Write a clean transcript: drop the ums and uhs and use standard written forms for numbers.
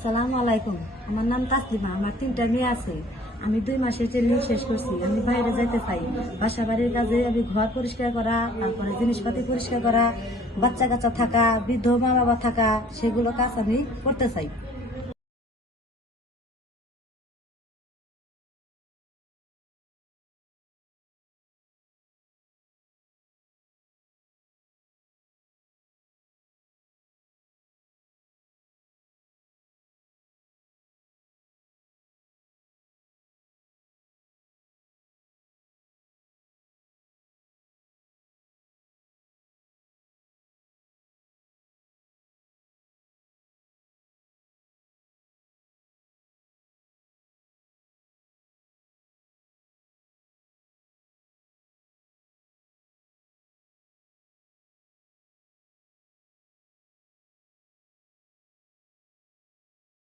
আসসালামু আলাইকুম। আমার নাম তাসলিমা। আমার 3টা মেয়ে আছে। আমি 2 মাসের ট্রেনিং শেষ করছি। আমি বাইরে যেতে চাই। বাসা বাড়ির কাজে আমি ঘর পরিষ্কার করা, তারপরে জিনিসপাতি পরিষ্কার করা, বাচ্চা কাচ্চা থাকা, বৃদ্ধ মা বাবা থাকা, সেগুলো কাজ আমি করতে চাই।